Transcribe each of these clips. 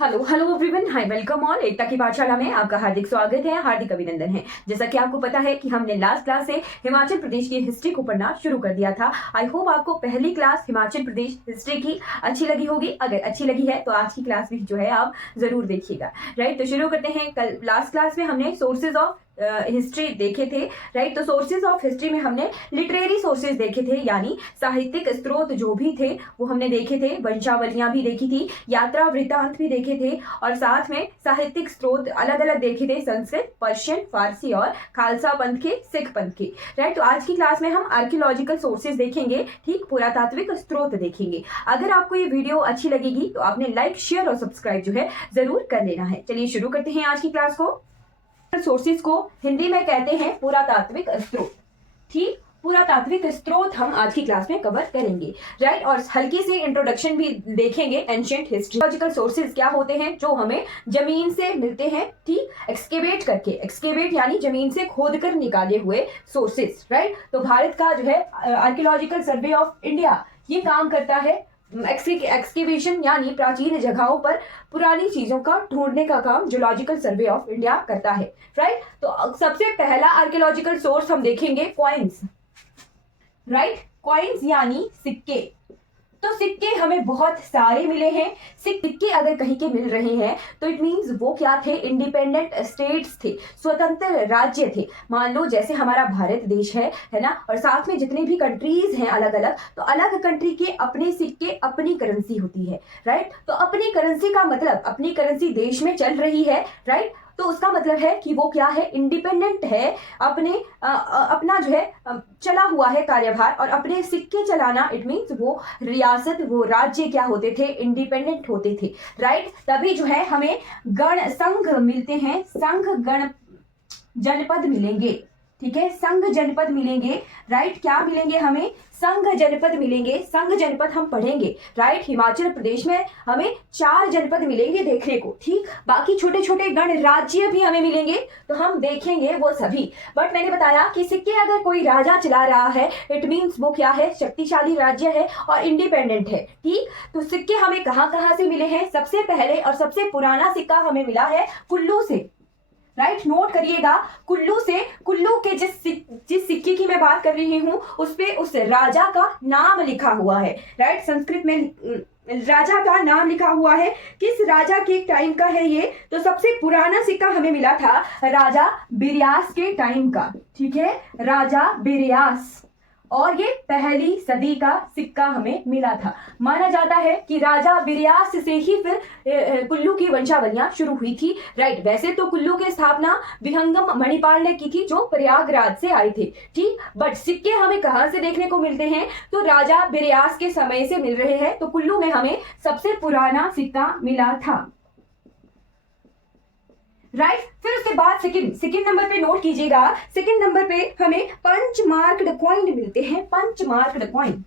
Hello hello everyone, hi welcome all. Ekta की पाठशाला में आपका हार्दिक स्वागत है, हार्दिक अभिनंदन है। जैसा कि आपको पता है कि हमने लास्ट क्लास से हिमाचल प्रदेश की हिस्ट्री को पढ़ना शुरू कर दिया था। आई होप आपको पहली क्लास हिमाचल प्रदेश हिस्ट्री की अच्छी लगी होगी। अगर अच्छी लगी है तो आज की क्लास भी जो है आप जरूर देखिएगा। राइट, तो शुरू करते हैं। कल लास्ट क्लास में हमने सोर्सेज ऑफ हिस्ट्री देखे थे। राइट, तो सोर्सेज ऑफ हिस्ट्री में हमने लिटरेरी सोर्सेज देखे थे, यानी साहित्यिक स्रोत जो भी थे वो हमने देखे थे। वंशावलियां भी देखी थी, यात्रा वृत्तांत भी देखे थे, और साथ में साहित्यिक स्रोत अलग अलग देखे थे, संस्कृत, पर्शियन, फारसी और खालसा पंथ के, सिख पंथ के। राइट, तो आज की क्लास में हम आर्कियोलॉजिकल सोर्सेज देखेंगे, ठीक, पुरातात्विक स्रोत देखेंगे। अगर आपको ये वीडियो अच्छी लगेगी तो आपने लाइक, शेयर और सब्सक्राइब जो है जरूर कर लेना है। चलिए शुरू करते हैं आज की क्लास को। सोर्सेज को हिंदी में कहते हैं पुरातात्विक स्रोत। ठीक, पुरातात्विक स्रोत हम आज की क्लास में कवर करेंगे। राइट, और हल्की सी इंट्रोडक्शन भी देखेंगे। एंशिएंट हिस्टोरिकल सोर्सेज क्या होते हैं, जो हमें जमीन से मिलते हैं। ठीक, एक्सकेवेट करके, एक्सकेवेट यानी जमीन से खोद कर निकाले हुए सोर्सेज। राइट, तो भारत का जो है आर्कियोलॉजिकल सर्वे ऑफ इंडिया ये काम करता है एक्सकेवेशन यानी प्राचीन जगहों पर पुरानी चीजों का ढूंढने का काम जूलॉजिकल सर्वे ऑफ इंडिया करता है। राइट, तो सबसे पहला आर्कियोलॉजिकल सोर्स हम देखेंगे कॉइन्स। राइट, कॉइन्स यानी सिक्के। तो सिक्के हमें बहुत सारे मिले हैं। सिक्के अगर कहीं के मिल रहे हैं तो इट मींस वो क्या थे, इंडिपेंडेंट स्टेट्स थे, स्वतंत्र राज्य थे। मान लो जैसे हमारा भारत देश है ना, और साथ में जितने भी कंट्रीज हैं अलग अलग, तो अलग कंट्री के अपने सिक्के, अपनी करेंसी होती है। राइट, तो अपनी करेंसी का मतलब अपनी करेंसी देश में चल रही है। राइट, तो उसका मतलब है कि वो क्या है, इंडिपेंडेंट है, अपने अपना जो है चला हुआ है कार्यभार, और अपने सिक्के चलाना इट मींस वो रियासत, वो राज्य क्या होते थे, इंडिपेंडेंट होते थे। राइट, तभी जो है हमें गण संघ मिलते हैं, संघ गण जनपद मिलेंगे। ठीक है, संघ जनपद मिलेंगे। राइट, क्या मिलेंगे हमें, संघ जनपद मिलेंगे। संघ जनपद हम पढ़ेंगे। राइट, हिमाचल प्रदेश में हमें 4 जनपद मिलेंगे देखने को। ठीक, बाकी छोटे छोटे गण राज्य भी हमें मिलेंगे, तो हम देखेंगे वो सभी। बट मैंने बताया कि सिक्के अगर कोई राजा चला रहा है इट मींस वो क्या है, शक्तिशाली राज्य है और इंडिपेंडेंट है। ठीक, तो सिक्के हमें कहां कहां से मिले हैं, सबसे पहले और सबसे पुराना सिक्का हमें मिला है कुल्लू से। राइट, नोट करिएगा, कुल्लू से। कुल्लू के जिस सिक्के की मैं बात कर रही हूं उस पे उस राजा का नाम लिखा हुआ है। राइट, संस्कृत में राजा का नाम लिखा हुआ है। किस राजा के टाइम का है ये, तो सबसे पुराना सिक्का हमें मिला था राजा बिरयास के टाइम का। ठीक है, राजा बिरयास, और ये पहली सदी का सिक्का हमें मिला था। माना जाता है कि राजा बिरयास से ही फिर कुल्लू की वंशावलियां शुरू हुई थी। राइट, वैसे तो कुल्लू की स्थापना विहंगम मणिपाल ने की थी, जो प्रयागराज से आए थे। ठीक, बट सिक्के हमें कहां से देखने को मिलते हैं, तो राजा बिरयास के समय से मिल रहे हैं। तो कुल्लू में हमें सबसे पुराना सिक्का मिला था। राइट, फिर उसके बाद सेकंड नंबर पे नोट कीजिएगा, सेकंड नंबर पे हमें पंच मार्क्ड कॉइन मिलते हैं। Punch marked coin,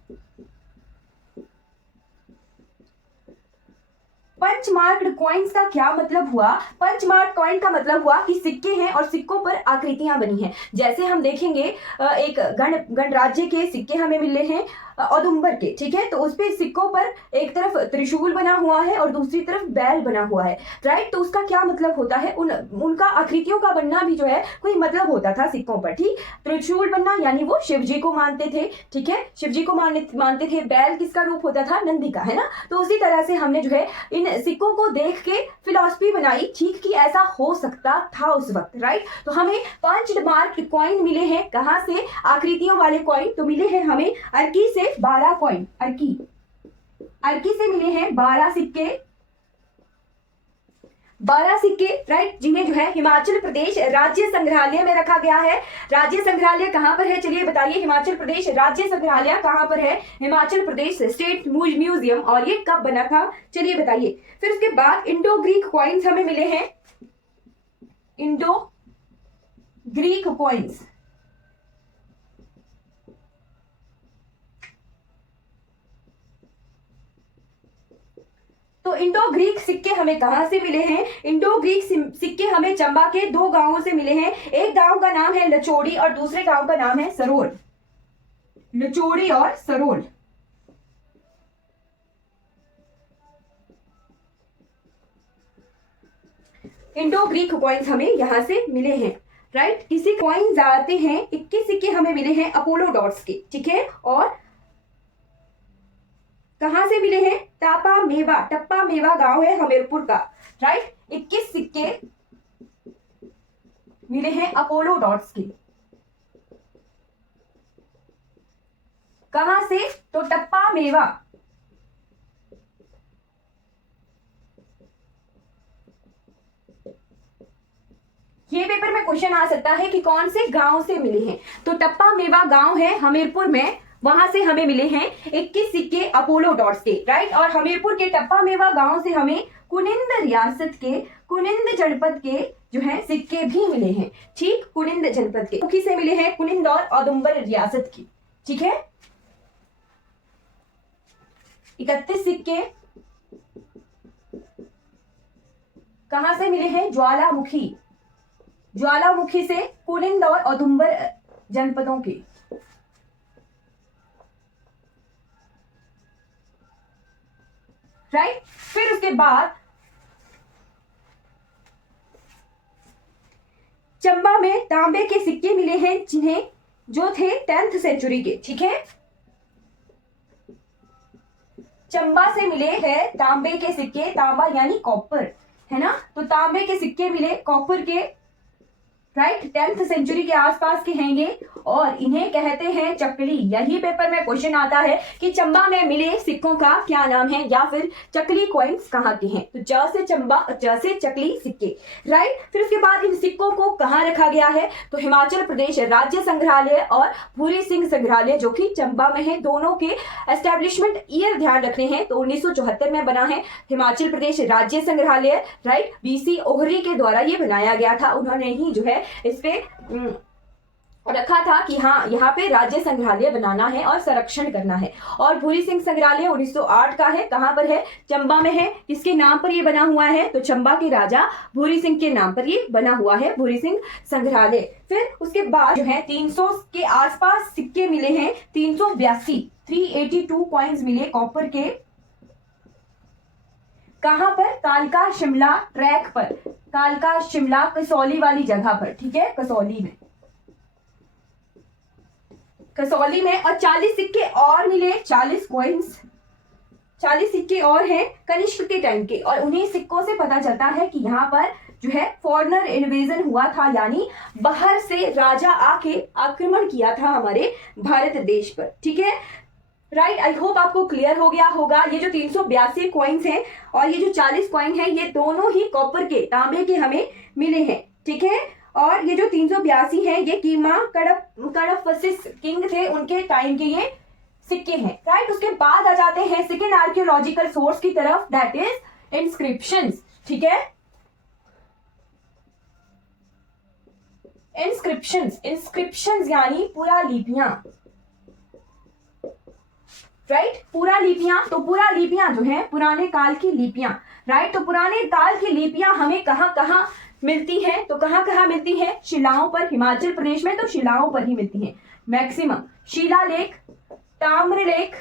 punch marked coins का क्या मतलब हुआ, पंच मार्क्ड कॉइन का मतलब हुआ कि सिक्के हैं और सिक्कों पर आकृतियां बनी हैं। जैसे हम देखेंगे एक गणराज्य के सिक्के हमें मिले हैं औदुंबर के। ठीक है, तो उस पे सिक्कों पर एक तरफ त्रिशूल बना हुआ है और दूसरी तरफ बैल बना हुआ है। राइट, तो उसका क्या मतलब होता है, उनका आकृतियों का बनना भी जो है कोई मतलब होता था सिक्कों पर। ठीक, त्रिशूल बनना यानी वो शिव जी को मानते थे। ठीक है, शिव जी को मानते थे। बैल किसका रूप होता था, नंदी का, है ना। तो उसी तरह से हमने जो है इन सिक्कों को देख के फिलॉसफी बनाई, ठीक, कि ऐसा हो सकता था उस वक्त। राइट, तो हमें पंच मार्क्ड कॉइन मिले हैं। कहां से, आकृतियों वाले कॉइन तो मिले हैं हमें अर्की से 12 कॉइन। अर्की से मिले हैं 12 सिक्के, 12 सिक्के। राइट, जिन्हें जो है हिमाचल प्रदेश राज्य संग्रहालय में रखा गया है। राज्य संग्रहालय कहां पर है, चलिए बताइए। हिमाचल प्रदेश राज्य संग्रहालय कहां पर है, हिमाचल प्रदेश स्टेट म्यूजियम, और ये कब बना था, चलिए बताइए। फिर उसके बाद इंडो ग्रीक कॉइन्स हमें मिले हैं, इंडो ग्रीक कॉइन्स। तो इंडो ग्रीक सिक्के हमें कहां से मिले हैं, इंडो ग्रीक सिक्के हमें चंबा के 2 गांवों से मिले हैं। एक गांव का नाम है लचोड़ी और दूसरे गांव का नाम है सरोल। लचोड़ी और सरोल। इंडो ग्रीक कॉइन्स हमें यहाँ से मिले हैं, राइट। किसी कॉइन्स आते हैं, 21 सिक्के हमें मिले हैं अपोलो डॉट्स के, ठीक है। और कहां से मिले हैं? टापा मेवा, टप्पा मेवा गांव है हमीरपुर का, राइट। 21 सिक्के मिले हैं अपोलो डॉट्स के। कहां से? तो टप्पा मेवा। ये पेपर में क्वेश्चन आ सकता है कि कौन से गांव से मिले हैं। तो टप्पा मेवा गांव है हमीरपुर में, वहां से हमें मिले हैं 21 सिक्के अपोलो डॉट्स के, राइट। और हमीरपुर के टप्पा मेवा गांव से हमें कुनिंद रियासत के, कुनिंद जनपद के जो है सिक्के भी मिले हैं, ठीक। कुनिंद जनपद के मुखी से मिले हैं, कुनिंद और औदुंबर रियासत की, ठीक है। 31 सिक्के कहां से मिले हैं? ज्वालामुखी, ज्वालामुखी से कुनिंद और औदुंबर जनपदों के, राइट। फिर उसके बाद चंबा में तांबे के सिक्के मिले हैं, जिन्हें जो थे 10th सेंचुरी के, ठीक है। चंबा से मिले हैं तांबे के सिक्के, तांबा यानी कॉपर, है ना। तो तांबे के सिक्के मिले कॉपर के, राइट। 10th सेंचुरी के आसपास के हैं ये, और इन्हें कहते हैं चकली। यही पेपर में क्वेश्चन आता है कि चंबा में मिले सिक्कों का क्या नाम है, या फिर चकली कॉइन्स कहाँ के हैं। तो च से चंबा, च से चकली सिक्के, राइट। फिर उसके बाद इन सिक्कों को कहाँ रखा गया है? तो हिमाचल प्रदेश राज्य संग्रहालय और भूरी सिंह संग्रहालय, जो कि चंबा में है। दोनों के एस्टेब्लिशमेंट ईयर ध्यान रखने हैं। तो 1974 में बना है हिमाचल प्रदेश राज्य संग्रहालय, राइट। बीसी ओहरी के द्वारा ये बनाया गया था, उन्होंने ही जो है इस पे रखा था कि हाँ यहाँ पे राज्य संग्रहालय बनाना है और संरक्षण करना है। और भूरी सिंह संग्रहालय 1908 का है। कहाँ पर है? चंबा में है। किसके नाम पर ये बना हुआ है? तो चंबा के राजा भूरी सिंह के नाम पर ये बना हुआ है, भूरी सिंह संग्रहालय। फिर उसके बाद जो है 300 के आसपास सिक्के मिले हैं, 382 कॉइन्स मिले कॉपर के। कहां पर? कालका शिमला ट्रैक पर, कालका शिमला कसौली वाली जगह पर, ठीक है, कसौली में, कसौली में। और 40 सिक्के और मिले, 40 कॉइन्स, 40 सिक्के और हैं कनिष्क के टाइम के। और उन्हीं सिक्कों से पता चलता है कि यहाँ पर जो है फॉरेनर इन्वेजन हुआ था, यानी बाहर से राजा आके आक्रमण किया था हमारे भारत देश पर, ठीक है, राइट। आई होप आपको क्लियर हो गया होगा। ये जो 382 कॉइन्स हैं और ये जो 40 कॉइन हैं, ये दोनों ही कॉपर के, तांबे के हमें मिले हैं, ठीक है। और ये जो 382 हैं, ये कीमा कडफसिस किंग थे, उनके टाइम के ये सिक्के हैं, राइट। उसके बाद आ जाते हैं सेकेंड आर्कियोलॉजिकल सोर्स की तरफ, दैट इज इंस्क्रिप्शंस, ठीक है। इंस्क्रिप्शंस यानी पुरालिपियां, राइट। पुरालिपियां, तो पुरालिपियां जो है पुराने काल की लिपियां, राइट। तो पुराने काल की लिपियां हमें कहाँ कहाँ मिलती हैं? तो कहाँ कहाँ मिलती हैं? शिलाओं पर, हिमाचल प्रदेश में तो शिलाओं पर ही मिलती हैं मैक्सिमम। शिलालेख, ताम्रलेख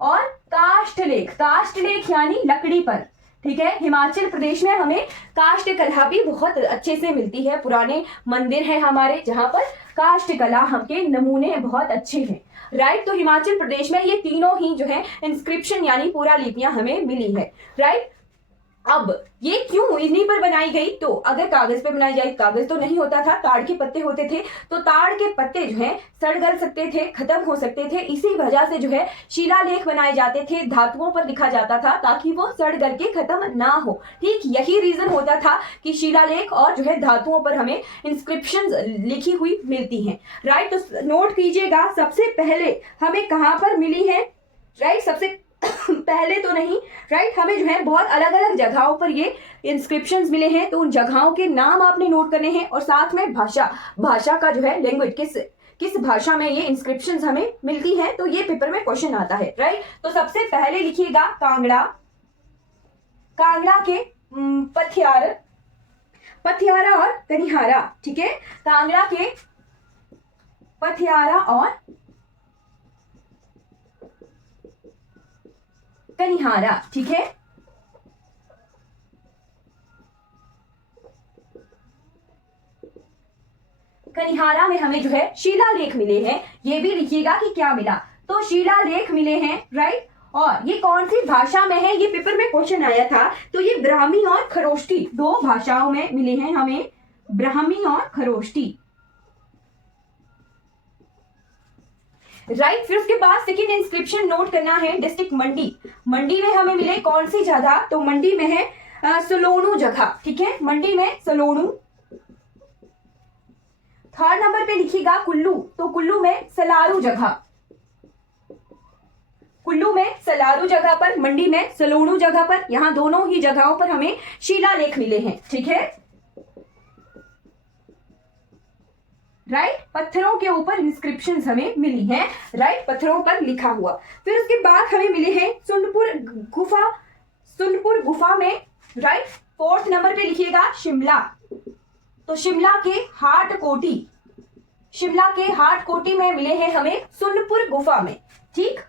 और काष्ठलेख, काष्ठलेख यानी लकड़ी पर, ठीक है। हिमाचल प्रदेश में हमें काष्ठ कला भी बहुत अच्छे से मिलती है। पुराने मंदिर है हमारे जहां पर काष्ठ कला हमके नमूने बहुत अच्छे हैं, राइट। तो हिमाचल प्रदेश में ये तीनों ही जो है इंस्क्रिप्शन यानी पुरालिपियां हमें मिली है, राइट। अब ये क्यों इन्हीं पर बनाई गई? तो अगर कागज पे बनाई जाए, कागज तो नहीं होता था, ताड़ के पत्ते होते थे, तो ताड़ के पत्ते जो है सड़ गल सकते थे, खत्म हो सकते थे। इसी वजह से जो है शिलालेख बनाए जाते थे, धातुओं पर लिखा जाता था ताकि वो सड़ गल के खत्म ना हो, ठीक। यही रीजन होता था कि शिलालेख और जो है धातुओं पर हमें इंस्क्रिप्शंस लिखी हुई मिलती हैं, राइट। तो नोट कीजिएगा, सबसे पहले हमें कहां पर मिली है, राइट। सबसे पहले तो नहीं, राइट, हमें जो है बहुत अलग अलग जगहों पर ये इंस्क्रिप्शंस मिले हैं। तो उन जगहों के नाम आपने नोट करने हैं, और साथ में भाषा का जो है लैंग्वेज, किस भाषा में ये इंस्क्रिप्शंस हमें मिलती हैं। तो ये पेपर में क्वेश्चन आता है, राइट। तो सबसे पहले लिखिएगा कांगड़ा, कांगड़ा के पथियारा और कनिहारा, ठीक है। कांगड़ा के पथियारा और कनिहारा, ठीक है। कनिहारा में हमें जो है शिलालेख मिले हैं। ये भी लिखिएगा कि क्या मिला, तो शिलालेख मिले हैं, राइट। और ये कौन सी भाषा में है, ये पेपर में क्वेश्चन आया था। तो ये ब्राह्मी और खरोष्टी 2 भाषाओं में मिले हैं हमें, ब्राह्मी और खरोष्टी, राइट। फिर उसके बाद सेकंड इंस्क्रिप्शन नोट करना है, डिस्ट्रिक्ट मंडी। मंडी में हमें मिले कौन सी जगह, तो मंडी में है सलोणू जगह, ठीक है, मंडी में सलोणू। थर्ड नंबर पे लिखिएगा कुल्लू, तो कुल्लू में सलारू जगह, कुल्लू में सलारू जगह पर, मंडी में सलोणू जगह पर, यहां दोनों ही जगहों पर हमें शिलालेख मिले हैं, ठीक है, राइट। पत्थरों के ऊपर इंस्क्रिप्शंस हमें मिली हैं, राइट, पत्थरों पर लिखा हुआ। फिर उसके बाद हमें मिले हैं सुनपुर गुफा, सुनपुर गुफा में, राइट। फोर्थ नंबर पे लिखिएगा शिमला, तो शिमला के हाट कोटी, शिमला के हाट कोटी में मिले हैं हमें सुनपुर गुफा में, ठीक।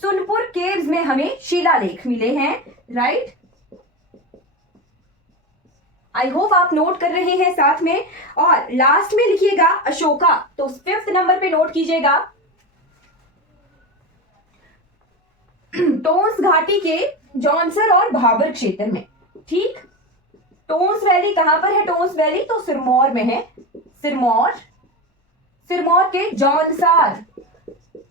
सुनपुर केव्स में हमें शिलालेख मिले हैं, राइट। आई होप आप नोट कर रहे हैं साथ में। और लास्ट में लिखिएगा अशोका, तो 5th नंबर पे नोट कीजिएगा टोंस घाटी के जौनसर और भाबर क्षेत्र में, ठीक। टोंस वैली कहां पर है, टोंस वैली तो सिरमौर में है, सिरमौर, सिरमौर के जौनसार,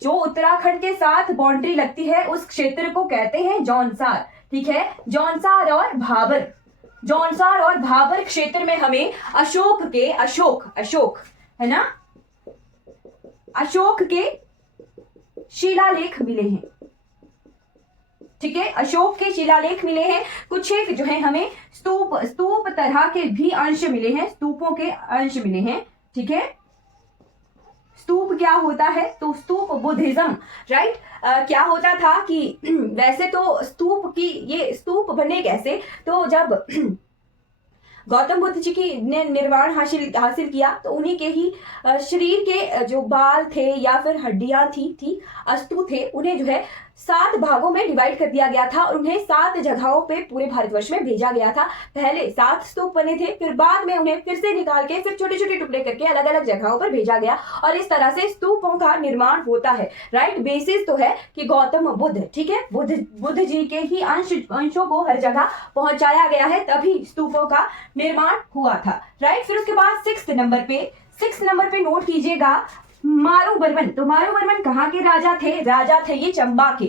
जो उत्तराखंड के साथ बाउंड्री लगती है उस क्षेत्र को कहते हैं जौनसार, ठीक है। जौनसार और भाबर, जौनसार और भाबर क्षेत्र में हमें अशोक के, अशोक है ना, अशोक के शिलालेख मिले हैं, ठीक है, अशोक के शिलालेख मिले हैं। कुछ एक जो है हमें स्तूप तरह के भी अंश मिले हैं, स्तूपों के अंश मिले हैं, ठीक है। स्तूप क्या होता है, तो स्तूप बुद्धिज्म, राइट। क्या होता था कि वैसे तो स्तूप की, ये स्तूप बने कैसे, तो जब गौतम बुद्ध जी की ने निर्वाण हासिल किया तो उन्हीं के ही शरीर के जो बाल थे या फिर हड्डियां थी अस्तु थे, उन्हें जो है 7 भागों में डिवाइड कर दिया गया था और उन्हें 7 जगहों पे पूरे भारतवर्ष में भेजा गया था। पहले 7 स्तूप बने थे, फिर बाद में उन्हें फिर से निकाल के फिर छोटे छोटे टुकड़े करके अलग अलग जगहों पर भेजा गया और इस तरह से स्तूपों का निर्माण होता है, राइट। बेसिस तो है कि गौतम बुद्ध, ठीक है, बुद्ध जी के ही अंशों को हर जगह पहुंचाया गया है, तभी स्तूपों का निर्माण हुआ था, राइट। फिर उसके बाद 6th नंबर पे नोट कीजिएगा मारूबर्मन। तो मारूबर्मन कहाँ के राजा थे ये चंबा के,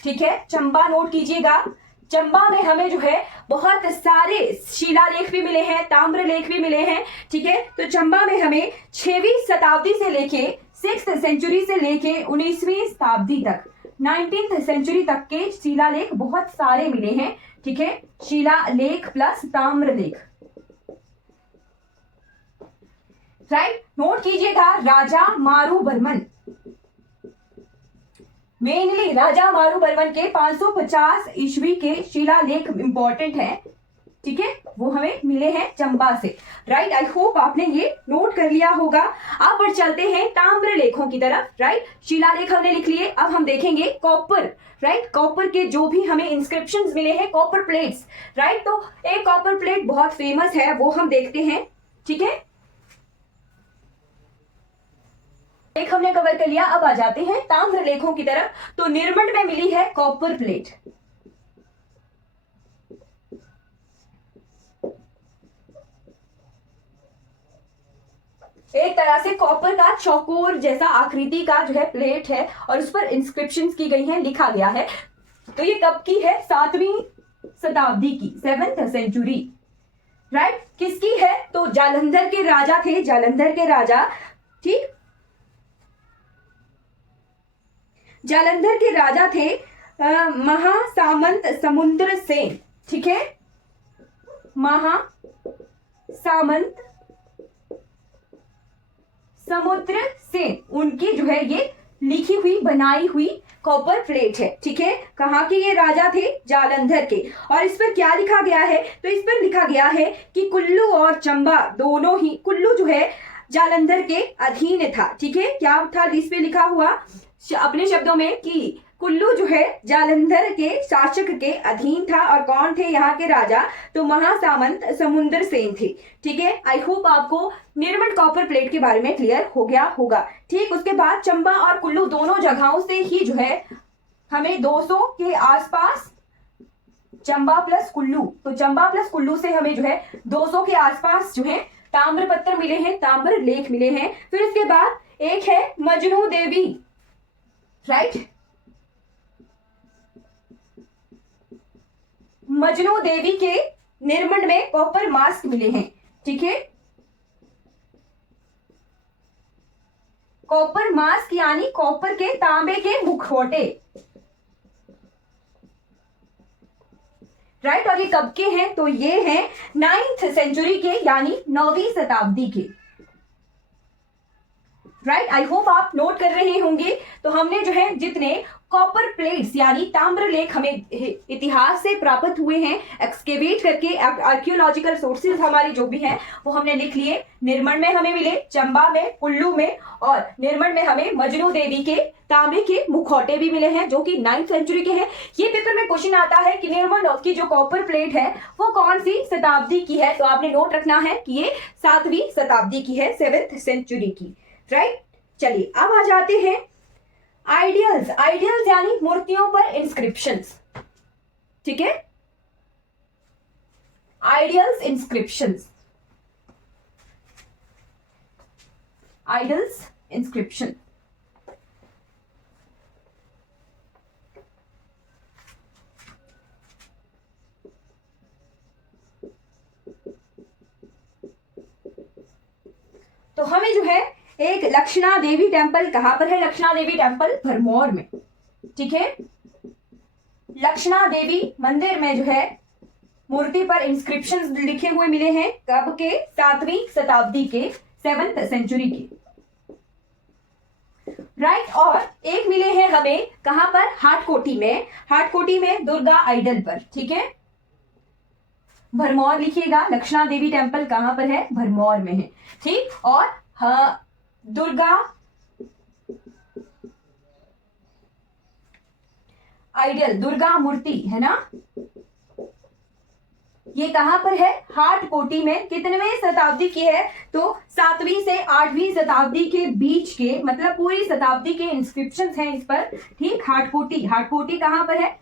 ठीक है, चंबा नोट कीजिएगा। चंबा में हमें जो है बहुत सारे शिलालेख भी मिले हैं, ताम्रलेख भी मिले हैं, ठीक है। तो चंबा में हमें 6वीं शताब्दी से लेके 6th सेंचुरी से लेके 19वीं शताब्दी तक 19th सेंचुरी तक के शिलालेख बहुत सारे मिले हैं, ठीक है, शिलालेख प्लस ताम्रलेख, राइट। नोट कीजिएगा राजा मारूबर्मन, मेनली राजा मारूबर्मन के 550 ईस्वी के शिलालेख इंपॉर्टेंट है, ठीक है, वो हमें मिले हैं चंबा से, राइट। आई होप आपने ये नोट कर लिया होगा। अब बढ़ चलते हैं ताम्रलेखों की तरफ, राइट। शिलालेख हमने लिख लिए, अब हम देखेंगे कॉपर, राइट। कॉपर के जो भी हमें इंस्क्रिप्शंस मिले हैं, कॉपर प्लेट्स, राइट। तो एक कॉपर प्लेट बहुत फेमस है, वो हम देखते हैं, ठीक है। एक हमने कवर कर लिया, अब आ जाते हैं ताम्रलेखों की तरफ। तो निर्मंड में मिली है कॉपर प्लेट, एक तरह से कॉपर का चौकोर जैसा आकृति का जो है प्लेट है और उस पर इंस्क्रिप्शंस की गई हैं, लिखा गया है। तो ये कब की है, 7वीं शताब्दी की, 7th सेंचुरी, राइट। किसकी है, तो जालंधर के राजा थे, जालंधर के राजा, ठीक, जालंधर के राजा थे महासामंत समुद्र सेन, ठीक है, महासामंत समुद्र सेन, उनकी जो है ये लिखी हुई बनाई हुई कॉपर प्लेट है, ठीक है। कहाँ के ये राजा थे, जालंधर के। और इस पर क्या लिखा गया है, तो इस पर लिखा गया है कि कुल्लू और चंबा दोनों ही, कुल्लू जो है जालंधर के अधीन था, ठीक है। क्या था इस पे लिखा हुआ, अपने शब्दों में कि कुल्लू जो है जालंधर के शासक के अधीन था। और कौन थे यहाँ के राजा? तो महासामंत समुद्र सेन थे। ठीक है, आई होप आपको निर्मल कॉपर प्लेट के बारे में क्लियर हो गया होगा। ठीक, उसके बाद चंबा और कुल्लू दोनों जगहों से ही जो है हमें 200 के आसपास, चंबा प्लस कुल्लू, तो चंबा प्लस कुल्लू से हमें जो है 200 के आसपास जो है ताम्र पत्थर मिले हैं, ताम्र लेख मिले हैं। फिर उसके बाद एक है मजनू देवी, राइट, मजनू देवी के निर्मण में कॉपर मास्क मिले हैं। ठीक है, कॉपर मास्क यानी कॉपर के तांबे के मुखौटे, राइट। और ये कब के हैं? तो ये हैं 9th सेंचुरी के यानी 9वीं शताब्दी के, राइट। आई होप आप नोट कर रहे होंगे। तो हमने जो है जितने कॉपर प्लेट्स यानी ताम्र लेख हमें इतिहास से प्राप्त हुए हैं, एक्सकेवेट करके, आर्कियोलॉजिकल सोर्सेज हमारे जो भी हैं वो हमने लिख लिए। निर्मण में हमें मिले, चंबा में, कुल्लू में, और निर्मण में हमें मजनू देवी के तांबे के मुखौटे भी मिले हैं जो कि 9th सेंचुरी के हैं। ये पेपर में क्वेश्चन आता है कि निर्मण की जो कॉपर प्लेट है वो कौन सी शताब्दी की है? तो आपने नोट रखना है कि ये 7वीं शताब्दी की है, 7th सेंचुरी की, राइट। चलिए अब आ जाते हैं आइडियल्स। आइडियल्स यानी मूर्तियों पर इंस्क्रिप्शंस। ठीक है, आइडियल्स इंस्क्रिप्शंस, आइडल्स इंस्क्रिप्शन। तो हमें जो है एक लक्षणा देवी टेम्पल, कहां पर है लक्षणा देवी टेम्पल? भरमौर में। ठीक है, लक्षणा देवी मंदिर में जो है मूर्ति पर इंस्क्रिप्शंस लिखे हुए मिले हैं। कब के? 7वीं शताब्दी के, 7th सेंचुरी के, राइट। और एक मिले हैं हमें कहां पर? हाटकोटी में, हाटकोटी में दुर्गा आइडल पर। ठीक है, भरमौर लिखिएगा, लक्षणा देवी टेम्पल कहां पर है? भरमौर में है। ठीक, और हाँ, दुर्गा आइडल, दुर्गा मूर्ति है ना, ये कहां पर है? हाटकोटी में। कितनवें शताब्दी की है? तो 7वीं से 8वीं शताब्दी के बीच के, मतलब पूरी शताब्दी के इंस्क्रिप्शंस हैं इस पर। ठीक, हाटकोटी, हाटकोटी कहां पर है?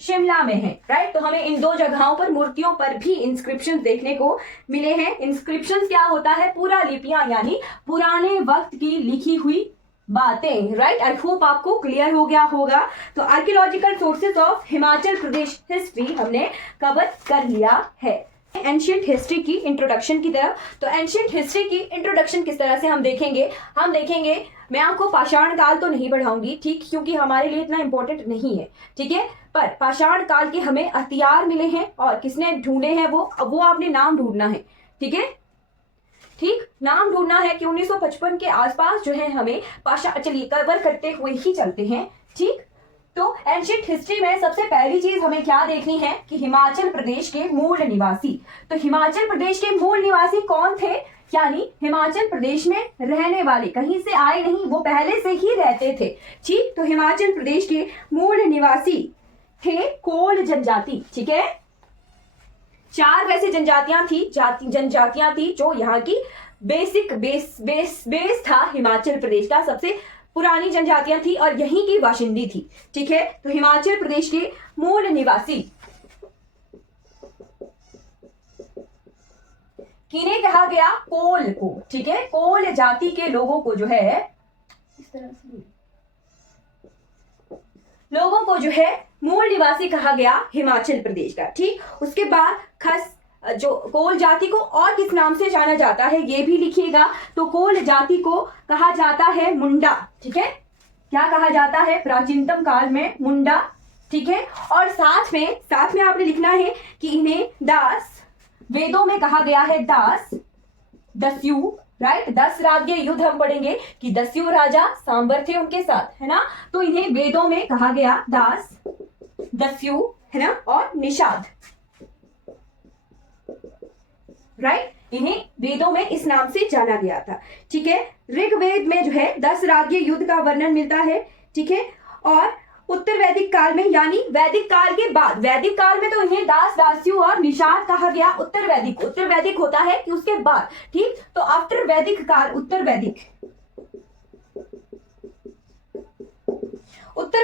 शिमला में है, राइट। तो हमें इन दो जगहों पर मूर्तियों पर भी इंस्क्रिप्शन देखने को मिले हैं। इंस्क्रिप्शन क्या होता है? पूरा लिपियां यानी पुराने वक्त की लिखी हुई बातें, राइट। आई होप आपको क्लियर हो गया होगा। तो archaeological sources of Himachal Pradesh history हमने कवर कर लिया है। एंशिएंट हिस्ट्री की इंट्रोडक्शन की तरफ। तो एंशिएंट हिस्ट्री की इंट्रोडक्शन किस तरह से हम देखेंगे? हम देखेंगे, मैं आपको पाषाण काल तो नहीं पढ़ाऊंगी, ठीक, क्योंकि हमारे लिए इतना इंपॉर्टेंट नहीं है। ठीक है, पर पाषाण काल के हमें हथियार मिले हैं और किसने ढूंढे हैं वो आपने नाम ढूंढना है। ठीक है, ठीक, नाम ढूंढना है कि 1955 के आसपास जो है हमें पाषाण, चलिए कवर करते हुए ही चलते हैं। ठीक, तो एंशिएंट हिस्ट्री में सबसे पहली चीज हमें क्या देखनी है कि हिमाचल प्रदेश के मूल निवासी। तो हिमाचल प्रदेश के मूल निवासी कौन थे? यानी हिमाचल प्रदेश में रहने वाले, कहीं से आए नहीं, वो पहले से ही रहते थे। ठीक, तो हिमाचल प्रदेश के मूल निवासी थे कोल जनजाति। ठीक है, 4 वैसे जनजातियां थी जो यहाँ की बेसिक बेस था हिमाचल प्रदेश का, सबसे पुरानी जनजातियां थी और यहीं की बाशिंदी थी। ठीक है, तो हिमाचल प्रदेश के मूल निवासी किन्हें कहा गया? कोल को। ठीक है, कोल जाति के लोगों को जो है इस तरह से लोगों को जो है मूल निवासी कहा गया हिमाचल प्रदेश का। ठीक, उसके बाद खस जो कोल जाति को और किस नाम से जाना जाता है ये भी लिखिएगा। तो कोल जाति को कहा जाता है मुंडा। ठीक है, क्या कहा जाता है? प्राचीनतम काल में मुंडा। ठीक है, और साथ में आपने लिखना है कि इन्हें दास, वेदों में कहा गया है दास, दस्यु, राइट। 10 राज्य युद्ध हम पढ़ेंगे कि दस्यु राजा सांबर थे उनके साथ, है ना। तो इन्हें वेदों में कहा गया दास, दस्यु, है ना, और निषाद, राइट। इन्हें वेदों में इस नाम से जाना गया था। ठीक है, ऋग्वेद में जो है 10 राज्य युद्ध का वर्णन मिलता है। ठीक है, और उत्तर वैदिक काल में यानी वैदिक काल के बाद, वैदिक काल में तो इन्हें दास दासियों और निषाद कहा गया। उत्तर वैदिक होता है कि उसके बाद, ठीक। तो आफ्टर वैदिक काल, उत्तर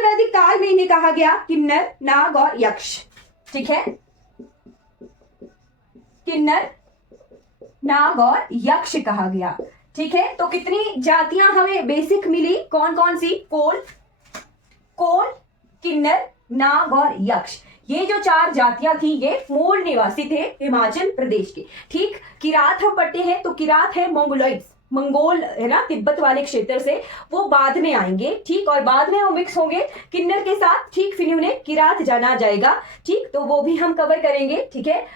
वैदिक काल में इन्हें कहा गया किन्नर, नाग और यक्ष, ठीक है। किन्नर, नाग और यक्ष कहा गया, ठीक है। तो कितनी जातियां हमें बेसिक मिली, कौन कौन सी? कोल, किन्नर, नाग और यक्ष। ये जो 4 जातियां थी ये मूल निवासी थे हिमाचल प्रदेश के, ठीक। किरात हम पढ़ते हैं तो किरात है मंगोलॉइड्स, मंगोल है ना, तिब्बत वाले क्षेत्र से, वो बाद में आएंगे, ठीक। और बाद में वो मिक्स होंगे किन्नर के साथ, ठीक। फिर उन्हें किरात जाना जाएगा, ठीक। तो वो भी हम कवर करेंगे, ठीक है।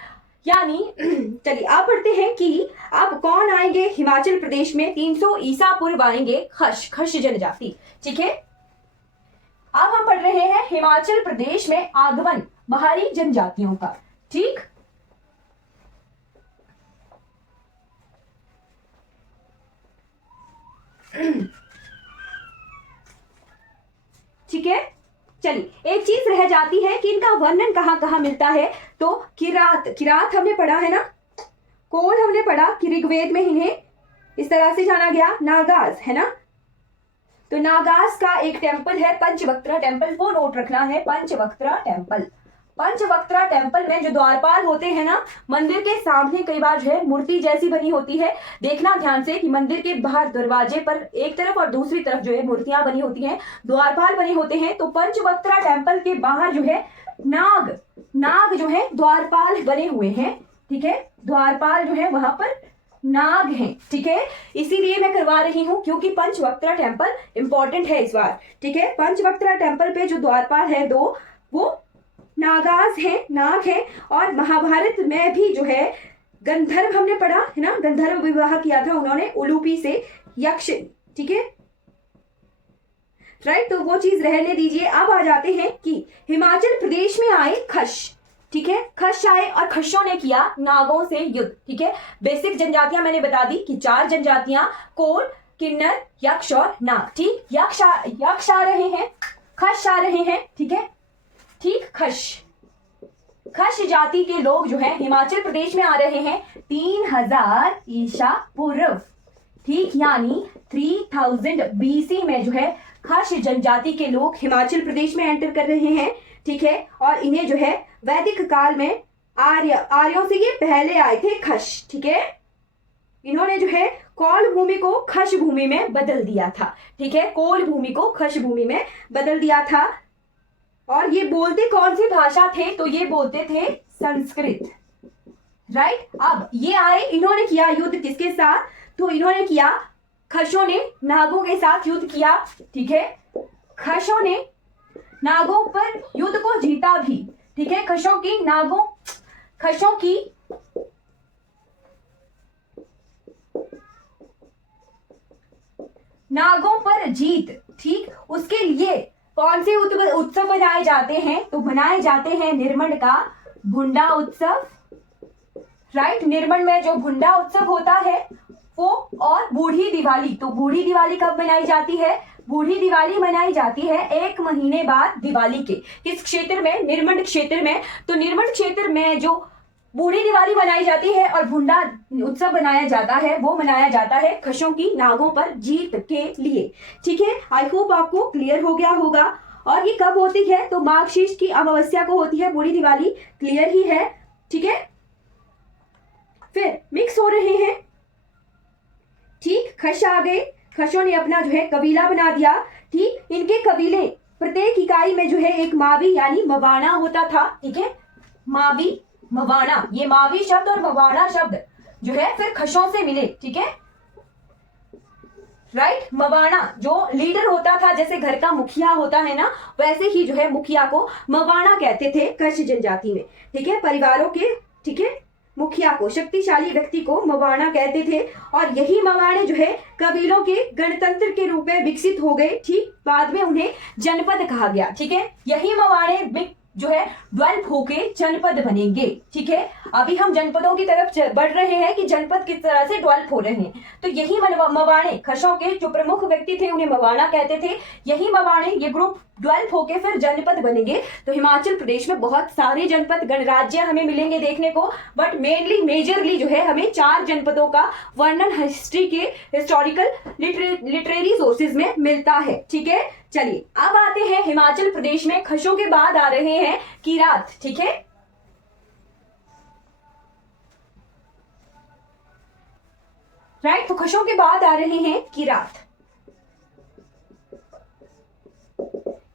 यानी चलिए आप पढ़ते हैं कि अब कौन आएंगे हिमाचल प्रदेश में? 300 ईसा पूर्व आएंगे खश जनजाति, ठीक है। अब हम पढ़ रहे हैं हिमाचल प्रदेश में आगमन बाहरी जनजातियों का, ठीक। ठीक है, चलिए एक चीज रह जाती है कि इनका वर्णन कहाँ कहाँ मिलता है। तो किरात हमने पढ़ा है ना, कोल हमने पढ़ा कि ऋग्वेद में इन्हें इस तरह से जाना गया, नागास है ना। तो नागास का एक टेम्पल है पंचवक्त्रा टेम्पल, वो नोट रखना है, पंचवक्त्रा टेम्पल। पंचवक्त्रा टेम्पल में जो द्वारपाल होते हैं ना, मंदिर के सामने कई बार जो है मूर्ति जैसी बनी होती है। देखना ध्यान से कि मंदिर के बाहर दरवाजे पर एक तरफ और दूसरी तरफ जो है मूर्तियां बनी होती हैं, द्वारपाल बने होते हैं। तो पंचवक्त्रा टेम्पल के बाहर जो है नाग जो है द्वारपाल बने हुए हैं, ठीक है। द्वारपाल जो है वहां पर नाग हैं, ठीक है। इसीलिए मैं करवा रही हूं क्योंकि पंचवक्त्रा टेम्पल इंपॉर्टेंट है इस बार, ठीक है। पंचवक्त्रा टेम्पल पे जो द्वारपाल है 2, वो नागास है, नाग है। और महाभारत में भी जो है गंधर्व हमने पढ़ा है ना, गंधर्व विवाह किया था उन्होंने उलूपी से, यक्ष, ठीक है, राइट। तो वो चीज रहने दीजिए। अब आ जाते हैं कि हिमाचल प्रदेश में आए खश, ठीक है। खश आए और खशों ने किया नागों से युद्ध, ठीक है। बेसिक जनजातियां मैंने बता दी कि 4 जनजातियां, कोल, किन्नर, यक्ष और नाग, ठीक। यक्ष आ रहे हैं, खश आ रहे हैं, ठीक है, ठीक। खश जाति के लोग जो है हिमाचल प्रदेश में आ रहे हैं 3000 ईसा पूर्व, ठीक। यानी 3000 BC में जो है खश जनजाति के लोग हिमाचल प्रदेश में एंटर कर रहे हैं, ठीक है। और इन्हें जो है वैदिक काल में आर्यों से ये पहले आए थे खश, ठीक है। इन्होंने जो है कौल भूमि को खश भूमि में बदल दिया था, ठीक है। कौल भूमि को खश भूमि में बदल दिया था। और ये बोलते कौन सी भाषा थे? तो ये बोलते थे संस्कृत, राइट। अब ये आए, इन्होंने किया युद्ध किसके साथ? तो इन्होंने किया, खशों ने नागों के साथ युद्ध किया, ठीक है। खशों ने नागों पर युद्ध को जीता भी, ठीक है। खशों की नागों पर जीत, ठीक। उसके लिए कौन से उत्सव मनाए जाते हैं? तो मनाए जाते हैं निर्मंड का भुंडा उत्सव, राइट। निर्मंड में जो भुंडा उत्सव होता है वो, और बूढ़ी दिवाली। तो बूढ़ी दिवाली कब मनाई जाती है? बूढ़ी दिवाली मनाई जाती है 1 महीने बाद दिवाली के। किस क्षेत्र में? निर्मंड क्षेत्र में। तो निर्मंड क्षेत्र में जो बूढ़ी दिवाली मनाई जाती है और भुंडा उत्सव मनाया जाता है, वो मनाया जाता है खशों की नागों पर जीत के लिए, ठीक है। आई होप आपको क्लियर हो गया होगा। और ये कब होती है? तो माघ शीर्ष की अमावस्या को होती है बूढ़ी दिवाली, क्लियर ही है, ठीक है। फिर मिक्स हो रहे हैं, ठीक। खश आ गए, खशों ने अपना जो है कबीला बना दिया, ठीक। इनके कबीले प्रत्येक इकाई में जो है एक मावी यानी मवाना होता था, ठीक है। मावी, मवाना, ये मावी शब्द और मवाना शब्द जो है फिर खशों से मिले, ठीक है, राइट। मवाना जो लीडर होता था, जैसे घर का मुखिया होता है ना, वैसे ही जो है मुखिया को मवाना कहते थे कश जनजाति में, ठीक है। परिवारों के, ठीक है, मुखिया को, शक्तिशाली व्यक्ति को मवाना कहते थे। और यही मवाने जो है कबीलों के गणतंत्र के रूप में विकसित हो गए, ठीक। बाद में उन्हें जनपद कहा गया, ठीक है। यही मवाने जो है डेवलप होके जनपद बनेंगे। ठीक है, अभी हम जनपदों की तरफ बढ़ रहे हैं कि जनपद किस तरह से डेवलप हो रहे हैं। तो यही मवाणे, खशों के जो प्रमुख व्यक्ति थे उन्हें मवाना कहते थे। यही मवाणे, ये ग्रुप डेवलप होके फिर जनपद बनेंगे। तो हिमाचल प्रदेश में बहुत सारे जनपद गणराज्य हमें मिलेंगे देखने को, बट मेनली मेजरली जो है हमें 4 जनपदों का वर्णन हिस्ट्री के हिस्टोरिकल लिटरेरी सोर्सेज में मिलता है। ठीक है, चलिए अब आते हैं हिमाचल प्रदेश में खशों के बाद आ रहे हैं किरात। ठीक है, राइट, तो खशों के बाद आ रहे हैं किरात।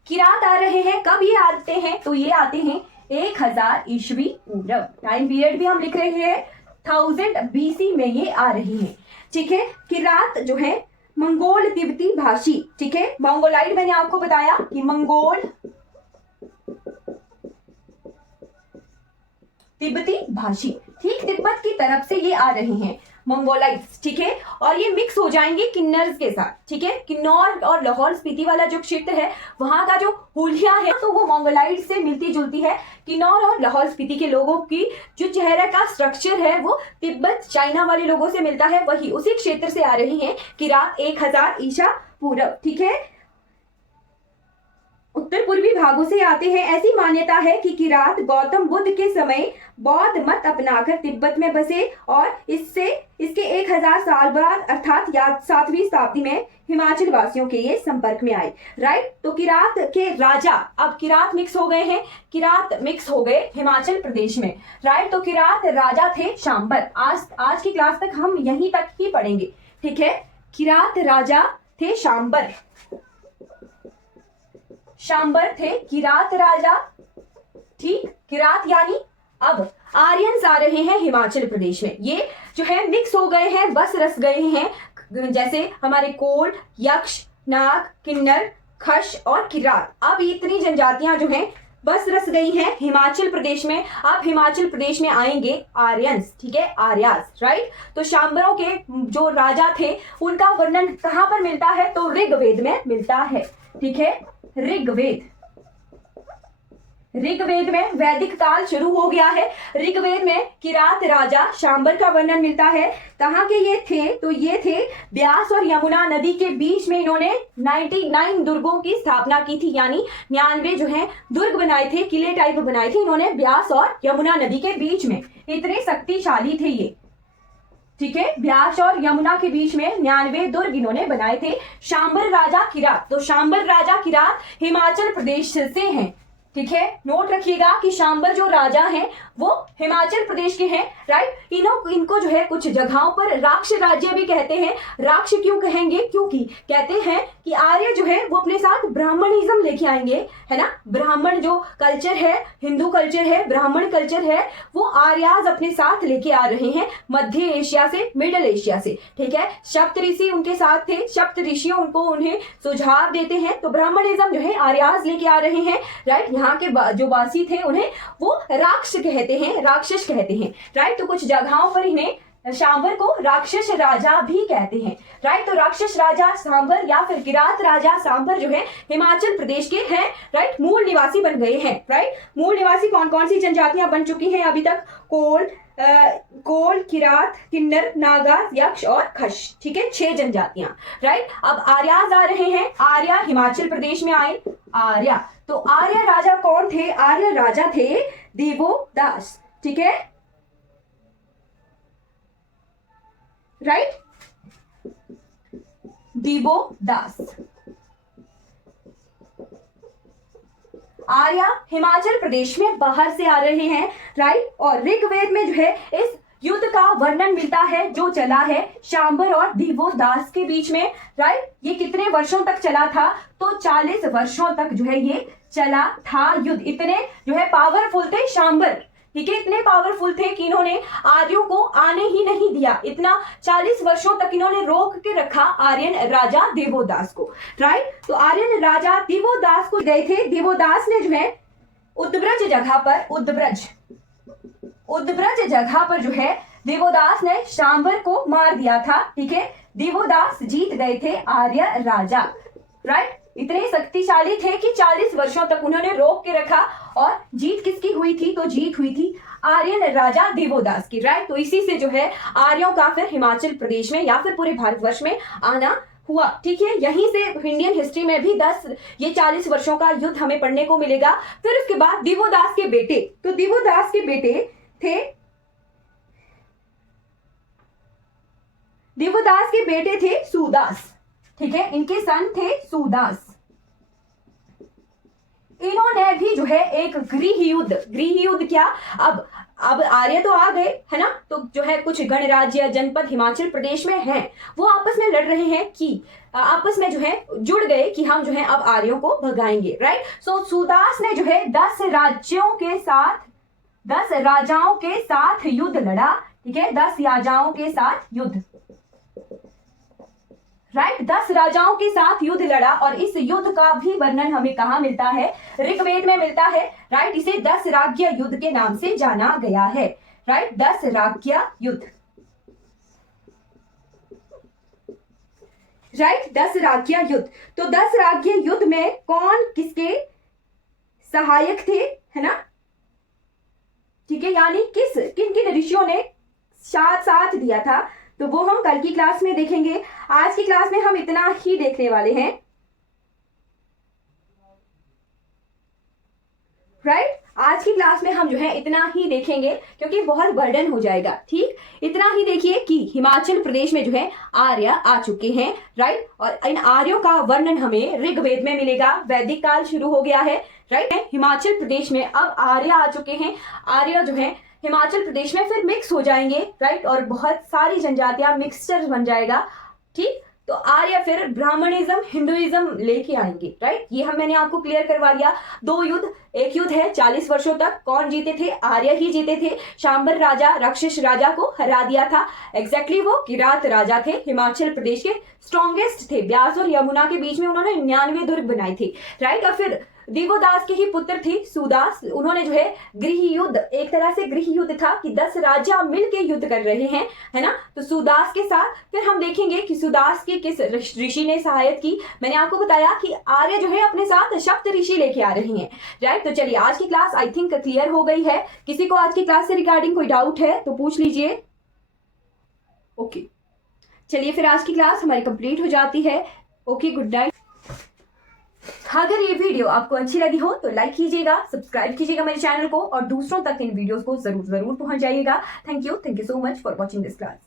किरात आ रहे हैं, कब ये आते हैं? तो ये आते हैं 1000 ईस्वी पूर्व। टाइम पीरियड भी हम लिख रहे हैं 1000 BC में ये आ रही हैं। ठीक है, किरात जो है मंगोल तिब्बती भाषी। ठीक है, मंगोलाइड मैंने आपको बताया कि मंगोल तिब्बती भाषी, ठीक तिब्बत की तरफ से ये आ रहे हैं मंगोलाइट्स। ठीक है, और ये मिक्स हो जाएंगे किन्नर्स के साथ। ठीक है, किन्नौर और लाहौल स्पीति वाला जो क्षेत्र है वहां का जो हुलिया है तो वो मंगोलाइट से मिलती जुलती है। किन्नौर और लाहौल स्पीति के लोगों की जो चेहरे का स्ट्रक्चर है वो तिब्बत चाइना वाले लोगों से मिलता है, वही उसी क्षेत्र से आ रही है किरात 1000 ईसा पूर्व। ठीक है, उत्तर पूर्वी भागों से आते हैं। ऐसी मान्यता है कि किरात गौतम बुद्ध के समय बौद्ध मत अपनाकर तिब्बत में बसे और इसके 1000 साल बाद अर्थात 7वीं शताब्दी में हिमाचल वासियों के ये संपर्क में आए। राइट, तो किरात के राजा, अब किरात मिक्स हो गए हैं, किरात मिक्स हो गए हिमाचल प्रदेश में। राइट, तो किरात राजा थे शांबर। आज की क्लास तक हम यहीं तक ही पढ़ेंगे। ठीक है, किरात राजा थे शांबर, शांबर थे किरात राजा। ठीक, किरात यानी अब आर्यंस आ रहे हैं हिमाचल प्रदेश में। ये जो है मिक्स हो गए हैं, बस रस गए हैं, जैसे हमारे कोल, यक्ष, नाग, किन्नर, खश और किरात। अब इतनी जनजातियां जो हैं बस रस गई हैं हिमाचल प्रदेश में। अब हिमाचल प्रदेश में आएंगे आर्यंस। ठीक है, आर्यास। राइट, तो शांबरों के जो राजा थे उनका वर्णन कहां पर मिलता है? तो ऋग्वेद में मिलता है। ठीक है, ऋग्वेद में वैदिक काल शुरू हो गया है। ऋग्वेद में किरात राजा शांबर का वर्णन मिलता है। कहाँ के ये थे? तो ये थे ब्यास और यमुना नदी के बीच में। इन्होंने 99 दुर्गों की स्थापना की थी, यानी 99 जो है दुर्ग बनाए थे, किले टाइप बनाए थे इन्होंने ब्यास और यमुना नदी के बीच में। इतने शक्तिशाली थे ये। ठीक है, ब्यास और यमुना के बीच में 99 दुर्ग इन्होंने बनाए थे। शांबर राजा किरात, तो शांबर राजा किरात हिमाचल प्रदेश से हैं। ठीक है, नोट रखिएगा कि शांबर जो राजा हैं वो हिमाचल प्रदेश के हैं। राइट, इनको जो है कुछ जगहों पर राक्ष राज्य भी कहते हैं। राक्ष क्यों कहेंगे? क्योंकि कहते हैं कि आर्य जो है वो अपने साथ ब्राह्मणिज्म लेके आएंगे, है ना। ब्राह्मण जो कल्चर है, हिंदू कल्चर है, ब्राह्मण कल्चर है, वो आर्याज अपने साथ लेके आ रहे हैं मध्य एशिया से, मिडल एशिया से। ठीक है, सप्त ऋषि उनके साथ थे, सप्त ऋषियों उन्हें सुझाव देते हैं, तो ब्राह्मणिज्म जो है आर्याज लेके आ रहे हैं। राइट, यहाँ के जो वासी थे उन्हें वो राक्ष कहते हैं, राक्षस कहते हैं। राइट, तो कुछ जगहों पर इन्हें शांबर को राक्षस राजा भी कहते हैं। राइट, तो राक्षस राजा सांबर या फिर किरात राजा सांबर जो है हिमाचल प्रदेश के हैं। राइट, मूल निवासी बन गए हैं। राइट, मूल निवासी कौन कौन सी जनजातियां बन चुकी हैं अभी तक? कोल, किरात, किन्नर, नागा, यक्ष और खश। ठीक है, 6 जनजातियां। राइट, अब आर्याज आ रहे हैं। आर्या हिमाचल प्रदेश में आए। आर्या, तो आर्य राजा कौन थे? आर्य राजा थे देवोदास। ठीक है, राइट, देवोदास। आर्य हिमाचल प्रदेश में बाहर से आ रहे हैं। राइट, और ऋग्वेद में जो है इस युद्ध का वर्णन मिलता है जो चला है शांबर और देवोदास के बीच में। राइट, ये कितने वर्षों तक चला था? तो 40 वर्षों तक जो है ये चला था युद्ध। इतने जो है पावरफुल थे शांबर। ठीक है, इतने पावरफुल थे कि इन्होंने आर्यों को आने ही नहीं दिया। इतना 40 वर्षों तक इन्होंने रोक के रखा आर्यन राजा देवोदास को। राइट, तो आर्यन राजा देवोदास को गए थे। देवोदास ने जो है उद्ब्रज जगह पर, उद्ब्रज जगह पर जो है देवोदास ने शांबर को मार दिया था। ठीक है, देवोदास जीत गए थे आर्य राजा। राइट, इतने शक्तिशाली थे कि 40 वर्षों तक उन्होंने रोक के रखा और जीत किसकी हुई थी? तो जीत हुई थी आर्यन राजा देवोदास की, राइट। तो इसी से जो है आर्यों का फिर हिमाचल प्रदेश में या फिर पूरे भारतवर्ष में आना हुआ, ठीक है। यहीं से इंडियन हिस्ट्री में भी 40 वर्षों का युद्ध हमें पढ़ने को मिलेगा। फिर उसके बाद दिवोदास के बेटे, तो दिवोदास के बेटे थे, दिवोदास के बेटे थे सुदास, ठीक है। इनके सन थे सुदास। इन्होंने भी जो है एक गृह युद्ध क्या, अब आर्य तो आ गए है ना, तो जो है कुछ गणराज्य जनपद हिमाचल प्रदेश में हैं, वो आपस में लड़ रहे हैं कि आपस में जो है जुड़ गए कि हम जो है अब आर्यों को भगाएंगे, राइट। सो सुदास ने जो है 10 राजाओं के साथ युद्ध लड़ा, ठीक है। 10 राजाओं के साथ युद्ध, राइट। 10 राजाओं के साथ युद्ध लड़ा और इस युद्ध का भी वर्णन हमें कहा मिलता है? ऋग्वेद में मिलता है, राइट। इसे 10 राज्य युद्ध के नाम से जाना गया है, राइट। 10 राज्य युद्ध, राइट। 10 राज्य युद्ध। तो 10 राज्य युद्ध में कौन किसके सहायक थे, है ना, ठीक है। यानी किन किन ऋषियों ने साथ दिया था, तो वो हम कल की क्लास में देखेंगे। आज की क्लास में हम इतना ही देखने वाले हैं, राइट। आज की क्लास में हम जो है इतना ही देखेंगे क्योंकि बहुत बर्डन हो जाएगा, ठीक। इतना ही देखिए कि हिमाचल प्रदेश में जो है आर्य आ चुके हैं, राइट। और इन आर्यों का वर्णन हमें ऋग्वेद में मिलेगा। वैदिक काल शुरू हो गया है, राइट। हिमाचल प्रदेश में अब आर्य आ चुके हैं। आर्य जो है हिमाचल प्रदेश में फिर मिक्स हो जाएंगे, राइट। और बहुत सारी जनजातियां मिक्सचर बन जाएगा, ठीक। तो आर्य फिर ब्राह्मणिज्म हिंदुइज्म लेके आएंगे, राइट। ये मैंने आपको क्लियर करवा दिया। 2 युद्ध, एक युद्ध है 40 वर्षों तक, कौन जीते थे? आर्य ही जीते थे। शांबर राजा राक्षस राजा को हरा दिया था, एग्जैक्टली वो किरात राजा थे, हिमाचल प्रदेश के स्ट्रॉन्गेस्ट थे। ब्यास और यमुना के बीच में उन्होंने 99 दुर्ग बनाए थे, राइट। और फिर दिवोदास के ही पुत्र थे सुदास, उन्होंने जो है गृह युद्ध, एक तरह से गृह युद्ध था कि 10 राजा मिलके युद्ध कर रहे हैं, है ना। तो सुदास के साथ फिर हम देखेंगे कि सुदास की किस ऋषि ने सहायता की। मैंने आपको बताया कि आर्य जो है अपने साथ सप्त ऋषि लेके आ रहे हैं, राइट। तो चलिए आज की क्लास आई थिंक क्लियर हो गई है। किसी को आज की क्लास से रिगार्डिंग कोई डाउट है तो पूछ लीजिए। ओके, चलिए फिर आज की क्लास हमारी कंप्लीट हो जाती है। Okay, good night. अगर ये वीडियो आपको अच्छी लगी हो तो लाइक कीजिएगा, सब्सक्राइब कीजिएगा मेरे चैनल को और दूसरों तक इन वीडियोस को जरूर पहुंचाइएगा। Thank you so much for watching this class.